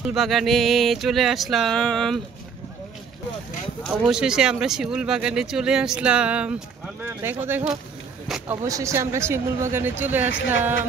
ফুল বাগানে চলে আসলাম, অবশেষে আমরা শিমুল বাগানে চলে আসলাম। দেখো দেখো, অবশেষে আমরা শিমুল বাগানে চলে আসলাম।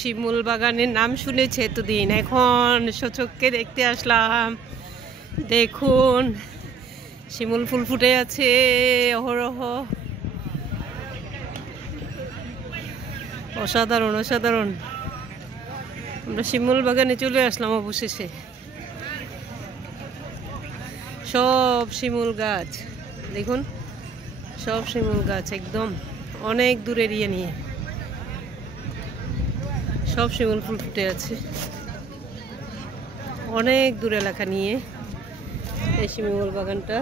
শিমুল বাগানের নাম শুনেছে এতদিন, এখন সচক্ষে দেখতে আসলাম। দেখুন, শিমুল ফুল ফুটে আছে অহরহ, অসাধারণ অসাধারণ। আমরা শিমুল বাগানে চলে আসলাম অবশেষে। সব শিমুল গাছ দেখুন, সব শিমুল গাছ একদম অনেক দূরের ইয়ে নিয়ে সব শিমুল ফুল ফুটে আছে, অনেক দূর এলাকা নিয়ে এই শিমুল বাগানটা।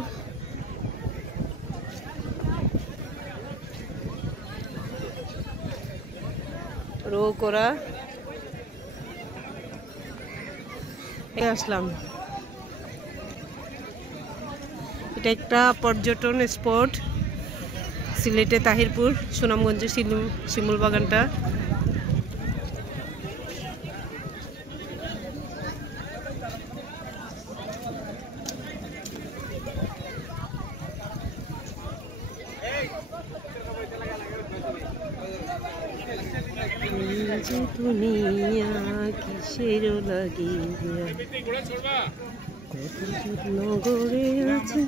রো করা আসলাম। এটা একটা পর্যটন স্পট, সিলেটে তাহিরপুর, সুনামগঞ্জে শিমুল বাগানটা। দুনিয়া কিসের লাগে নগরে আছে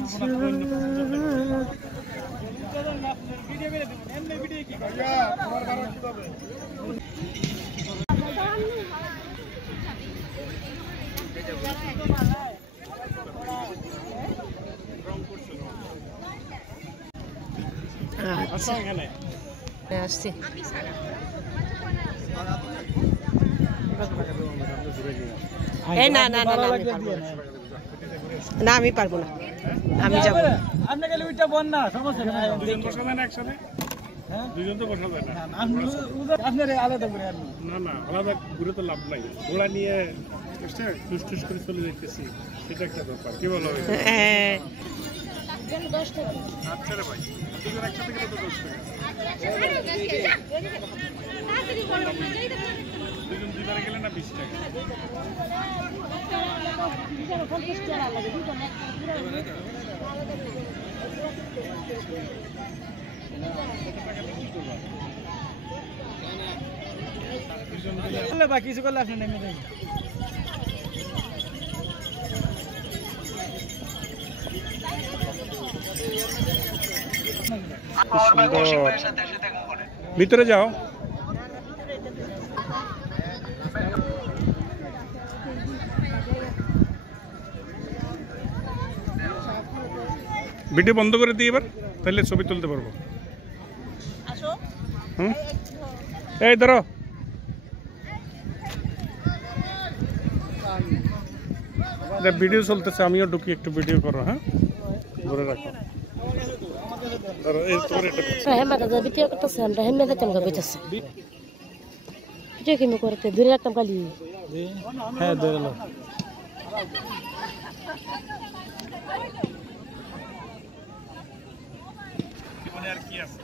আসছি। না না না না, আমি পারবো না, আমি যাবো। আলাদা ঘুরে তো লাভ নাই, ঘোড়া নিয়ে টুস করে চলে যেতেছি, সেটা একটা ব্যাপার। কি বলো? আচ্ছা রে ভাই, দুজন একসাথে গেলে তো 10 টাকা, দুজন দুইবারে গেলে না 20 টাকা। কিছু করলে আপনি নেমে যান। ভিতরে যাও। ভিডিও বন্ধ করে দিই এবার, তাহলে ছবি তুলতে পারবো। এই ধরো, ভিডিও চলতেছে, আমিও ঢুকি, একটু ভিডিও করো। হ্যাঁ, ধরে রাখো। দূরে রাখতাম খালি। হ্যাঁ, ধরে লো। আর কি আছে?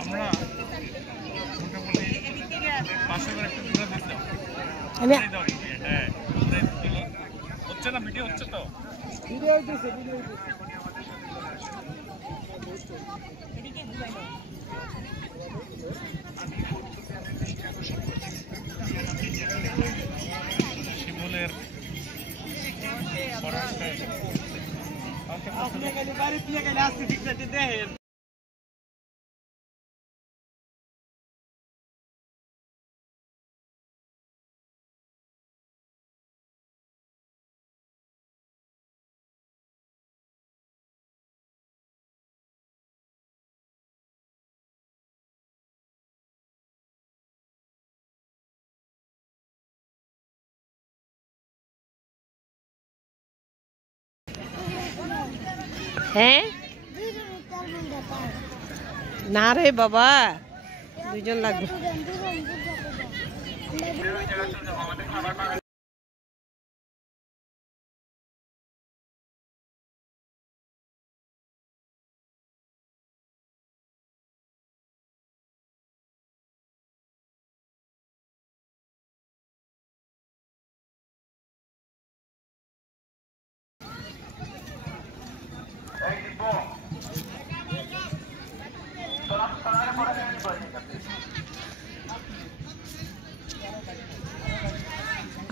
আমরা মোটামুটি 500 করে একটা ঘুরে দিচ্ছিলাম। হ্যাঁ, হচ্ছে না, ভিডিও হচ্ছে তো। ভিডিও হইতেছে, ভিডিও হইতেছে। শিমুলের আপনি বাড়ি নিয়ে গেলে আসতে ঠিক দেখেন। হ্যাঁ না রে বাবা, 2 জন লাগবে।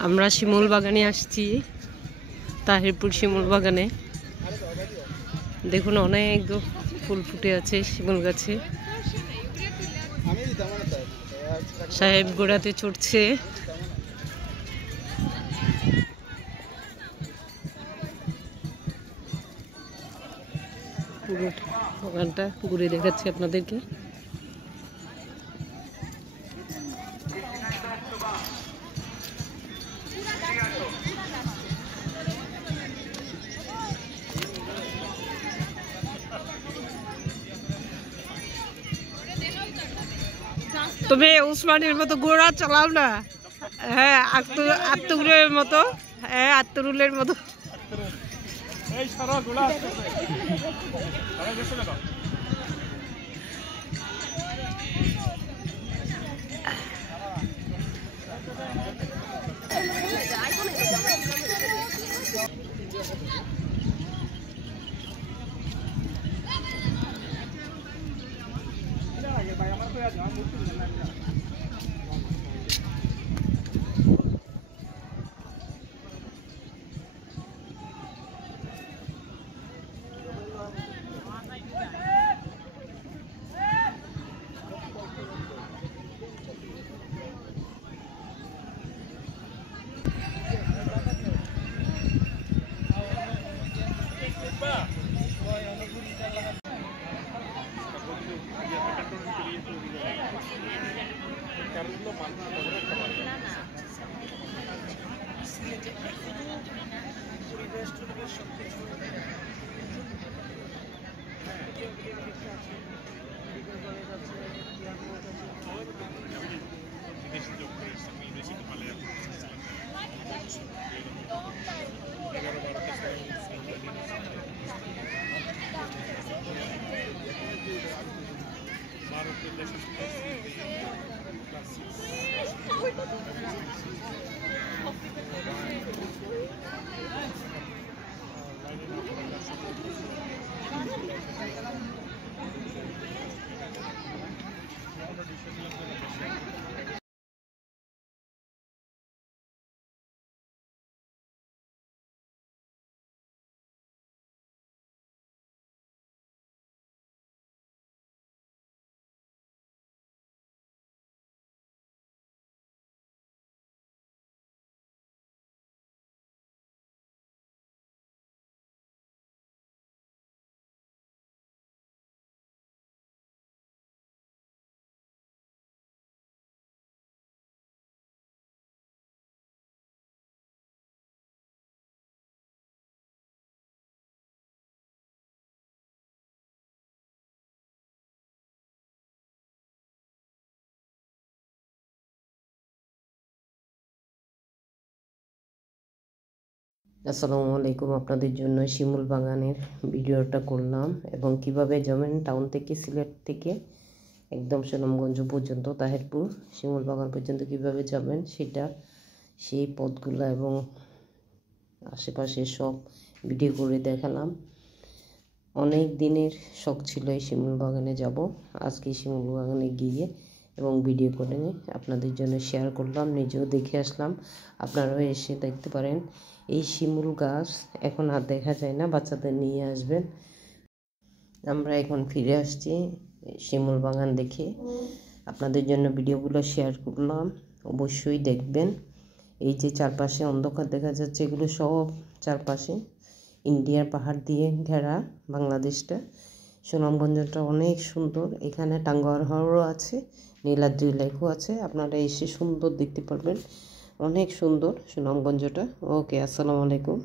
আমরা শিমুল বাগানে আসছি, তাহিরপুর শিমুল বাগানে। দেখুন অনেক ফুল ফুটে আছে শিমুল গাছে। সাহেব গোড়াতে চড়ছে। পুরো বাগানটা ঘুরে দেখাচ্ছি আপনাদেরকে। তুমি উসমানের মতো গোড়া চালাও না। হ্যাঁ, আত্মগুলের মতো। হ্যাঁ, আত্মরুলের মতো। আসসালামু আলাইকুম। আপনাদের জন্য শিমুল বাগানের ভিডিওটা করলাম এবং কিভাবে যাবেন টাউন থেকে, সিলেট থেকে একদম সুনামগঞ্জ পর্যন্ত, তাহিরপুর শিমুল বাগান পর্যন্ত কিভাবে যাবেন সেটা, সেই পথগুলো এবং আশেপাশে সব ভিডিও করে দেখালাম। অনেক দিনের শখ ছিল এই শিমুল বাগানে যাব। আজকে শিমুল বাগানে গিয়ে এবং ভিডিও করে আপনাদের জন্য শেয়ার করলাম, নিজেও দেখে আসলাম। আপনারাও এসে দেখতে পারেন। এই শিমুল গাছ এখন আর দেখা যায় না, বাচ্চাদের নিয়ে আসবেন। আমরা এখন ফিরে আসছি শিমুল বাগান দেখে। আপনাদের জন্য ভিডিওগুলো শেয়ার করলাম, অবশ্যই দেখবেন। এই যে চারপাশে অন্ধকার দেখা যাচ্ছে, এগুলো সব চারপাশে ইন্ডিয়ার পাহাড় দিয়ে ঘেরা বাংলাদেশটা। সুনামগঞ্জটা অনেক সুন্দর। এখানে টাঙ্গুয়ার হাওরও আছে, নীলাদ্রি লেকও আছে। আপনারা এসে সুন্দর দেখতে পারবেন, অনেক সুন্দর সুনামগঞ্জটা। ওকে, আসসালামু আলাইকুম।